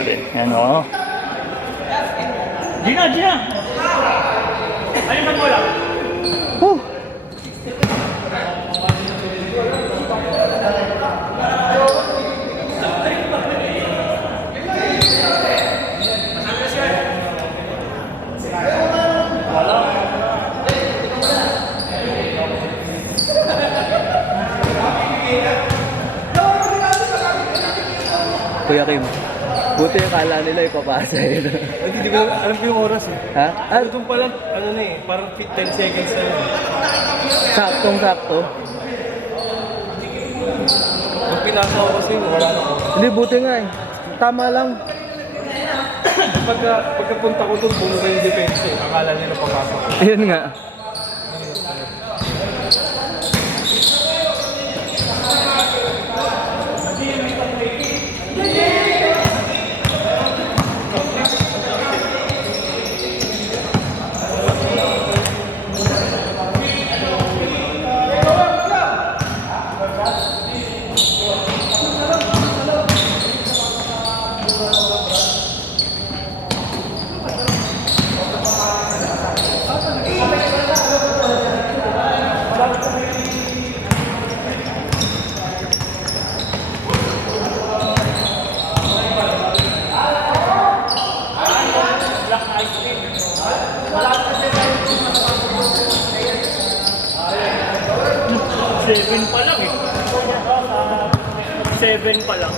natin. Ayan o. Gina! Gina! Ayun ba bola? Woo! Kuya Kim, buti yung kala nila ipapasa yun. Hindi ko alam ko yung oras eh. Ha? Ah, Doon pa lang, ano na eh, parang 10 seconds na yun. saktong-sakto. Nung pinasa ko kasi, wala na ako. Hindi, buti nga eh. Tama lang. Pagkapunta ko doon, puno na yung depensa eh. Akala nila papasok ko. Ayun nga. Seven pa lang eh. 7 pa lang.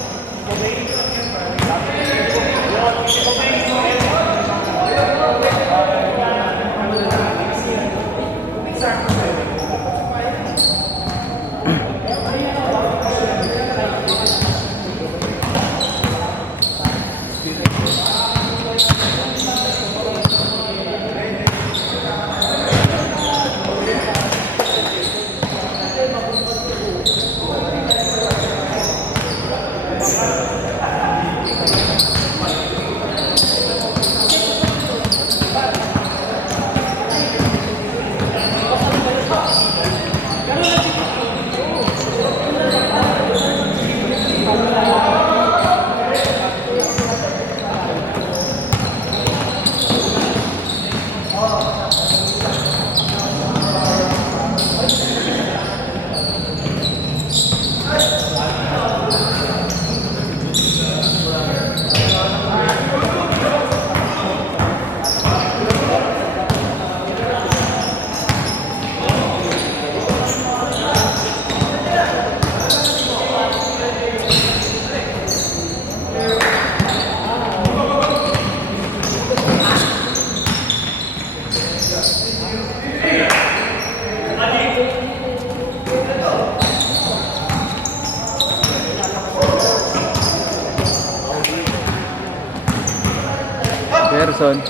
Person.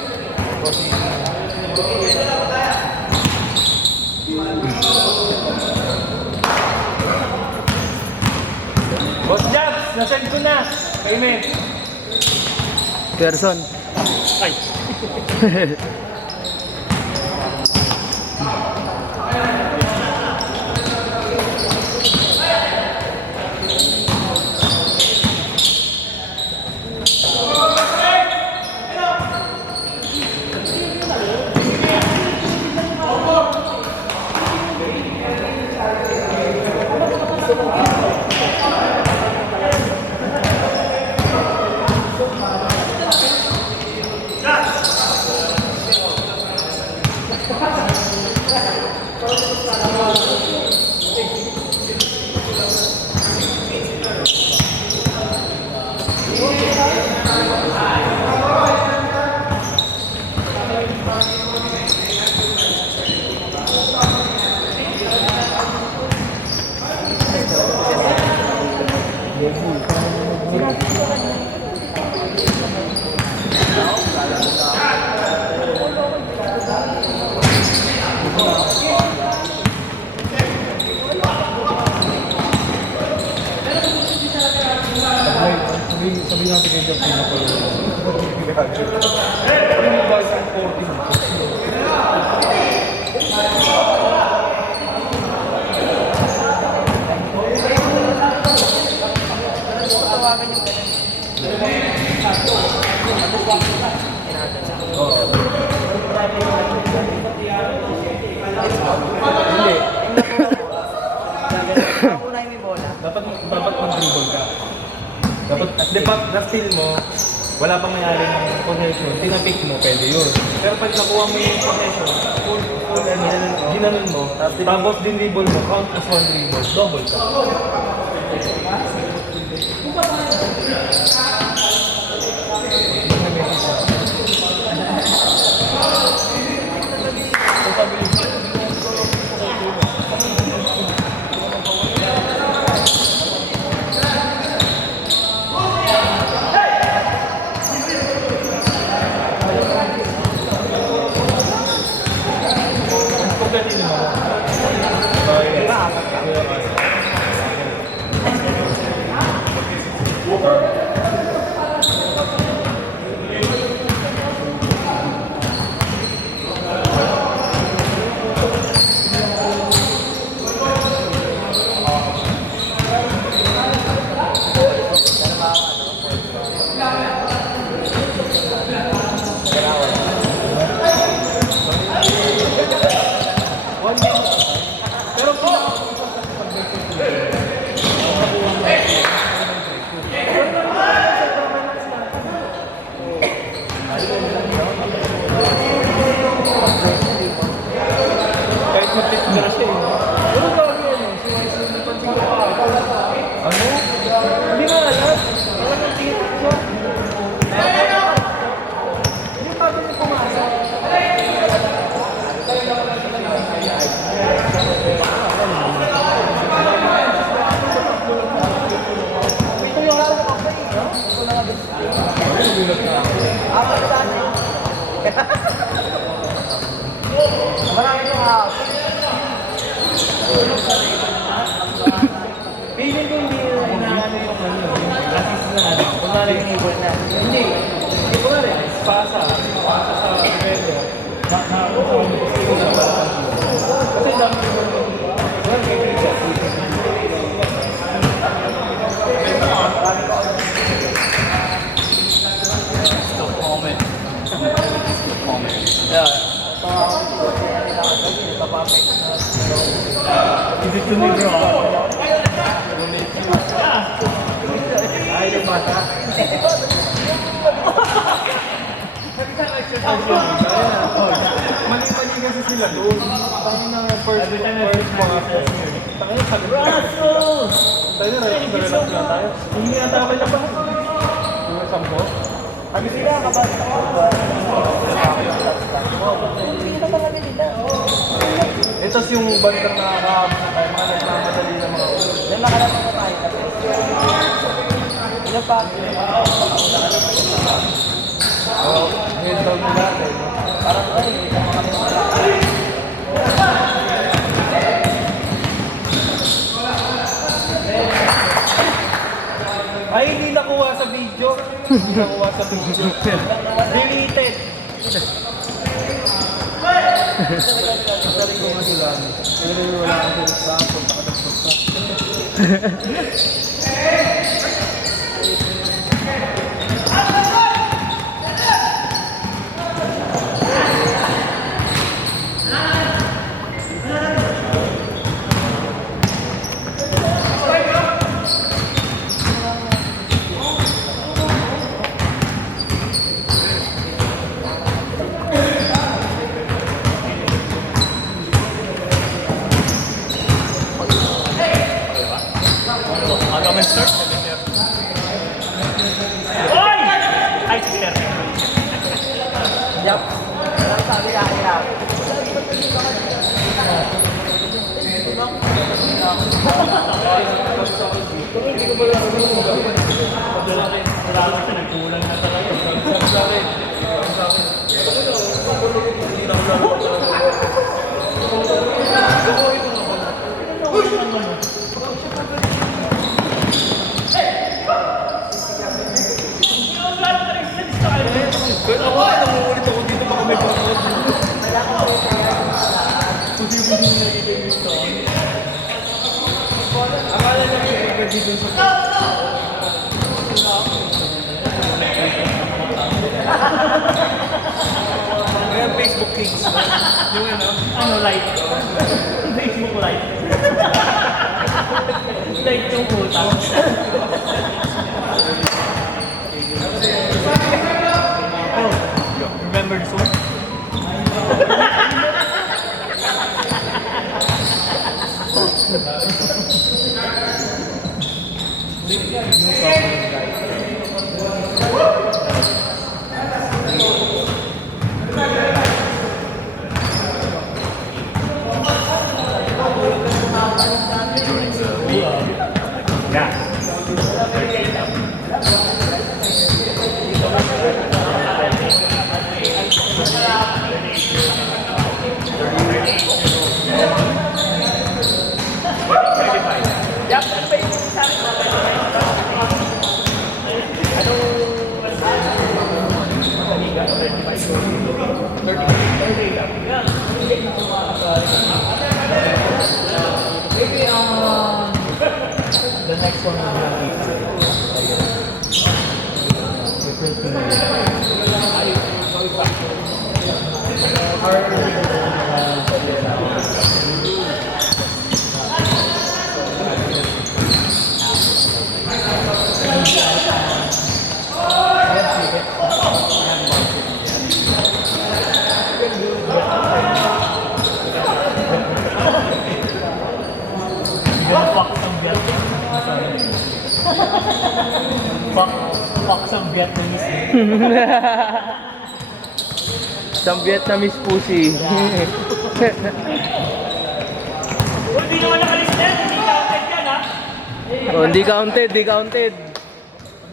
Boss Jobs, nasend ko na. Payment. Person. Ay. Sabi natin kayo dyan pinapalala. Ano yung 14? Oo. Hindi. Dapat mag-dribble ka. Dapat, di ba, na-feel mo, wala pang nangyari ng possession, tinapick mo, pwede yun. Pero pag nakuha mo yung possession, ginanon mo, tapos din dribble mo, count as one dribble, double ka. Kahit mag-test na siya eh. Pero lagi yan eh. Ano? Hindi nga alam. Alam yung tingin ko. Yung bago niya pumasa. Ito yung harap ako eh. Ito na nga display. Ako sa akin. Marami nyo ako. Feeling ko hindi inaano yung assist na ano. Kung na yung neighbor na. Hindi. Hindi ko na rin. Pasa sa pwede. Kasi dami ko hindi ko nigro ay yung bata mali-mali kasi sila doon tayo na first mga tayo na sabi tayo na relax lang tayo hindi na tayo na pa yung sampo sabi sila kapag ito yung bandang nakakahabot na tayo, mga nagmamadali ng mga ulo. Yan nakalap na tayo kasi. Yan pa. Oo, head down na natin. Parang ay, ay, hindi nakuha sa video. Hindi nakuha sa video. Deleted. Sabi ko nga sila, pero wala akong sa ako, dito sa pics. Yung ano? Ano, light? Facebook light. Light yung puta. Oh, remember this one? The next one will Fuck some Vietnamese. Some Vietnamese pussy. Hindi naman nakalista. Hindi counted yan, ha? Oh, hindi counted, hindi counted.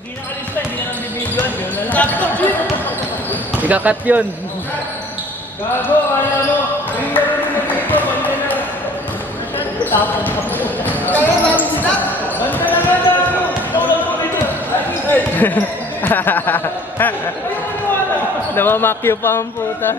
Hindi nakalista. Hindi na lang bibidyoan. Yun na lang. Ikakat yun. Gago, kaya mo. Hindi na rin dito. Banda na. Tapos pa. Kaya namin sila? Banda na nga gago. Tawag mo dito. Namamakyo pa ang puta.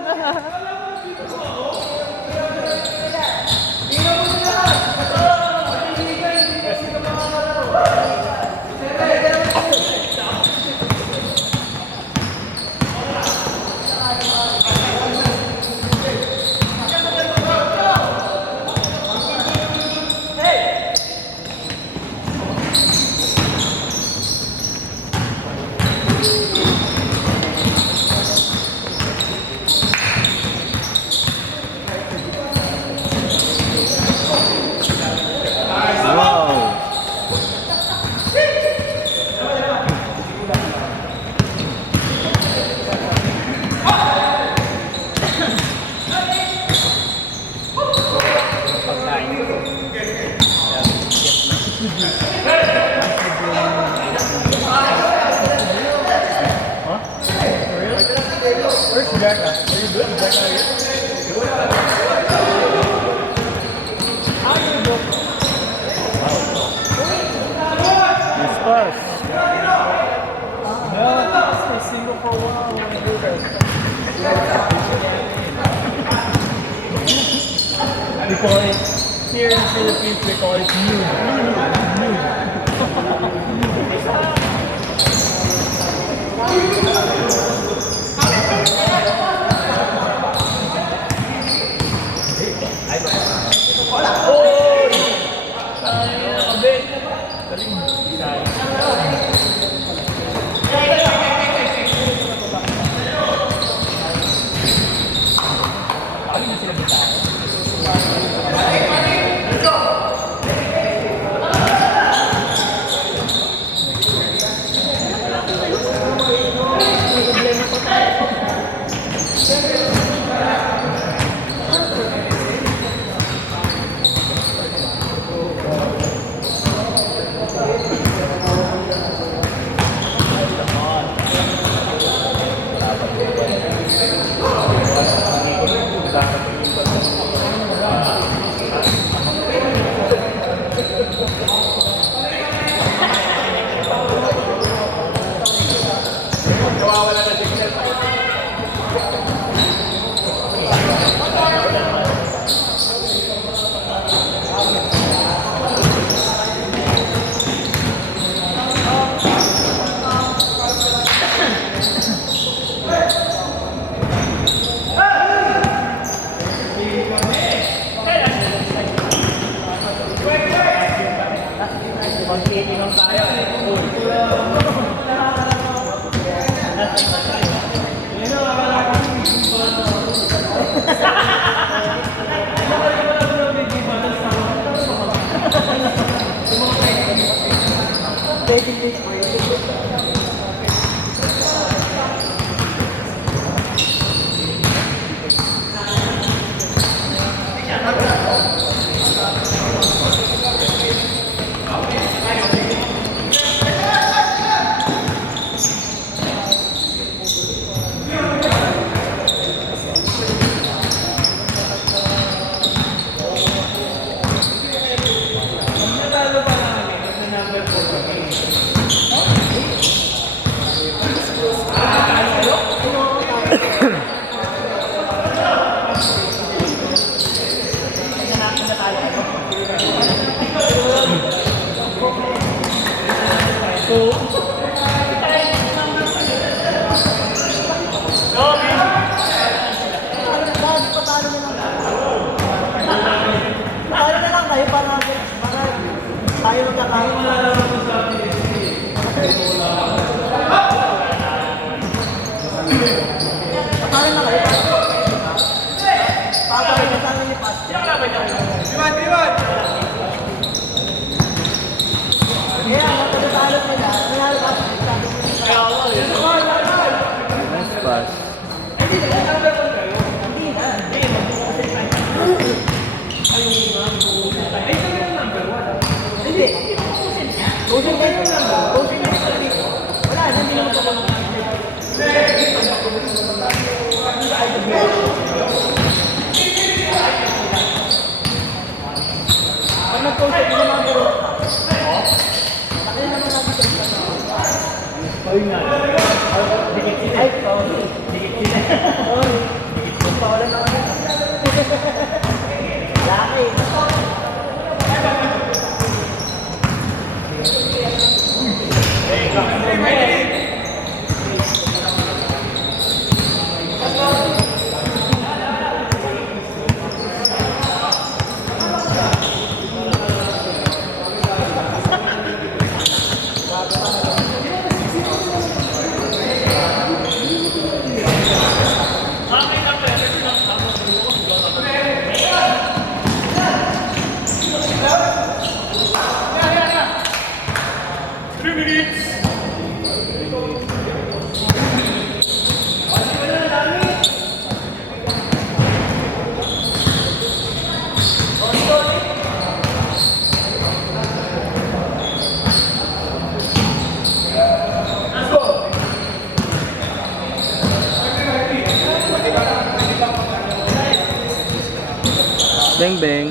We call it, here in the Philippines, we call it nude. Parang na kayo. Papakita sa amin ni Pat. Kaya, magkatalo nila. Nanalo ka. Nice pass. Hindi. Closing game. Closing game. Wala, hindi naman ako. Pag nag-closing, hindi naman ako. Kaya naman natin sa Ayun nga. Dikit sila. Ay, oh. Dikit sila. Oy. Wala na ako. Laki. Bang bang.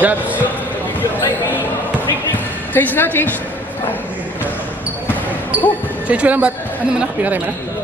Jabs. Change na, change. Oh, change mo lang ba't? Ano mo na? Pinatay mo na?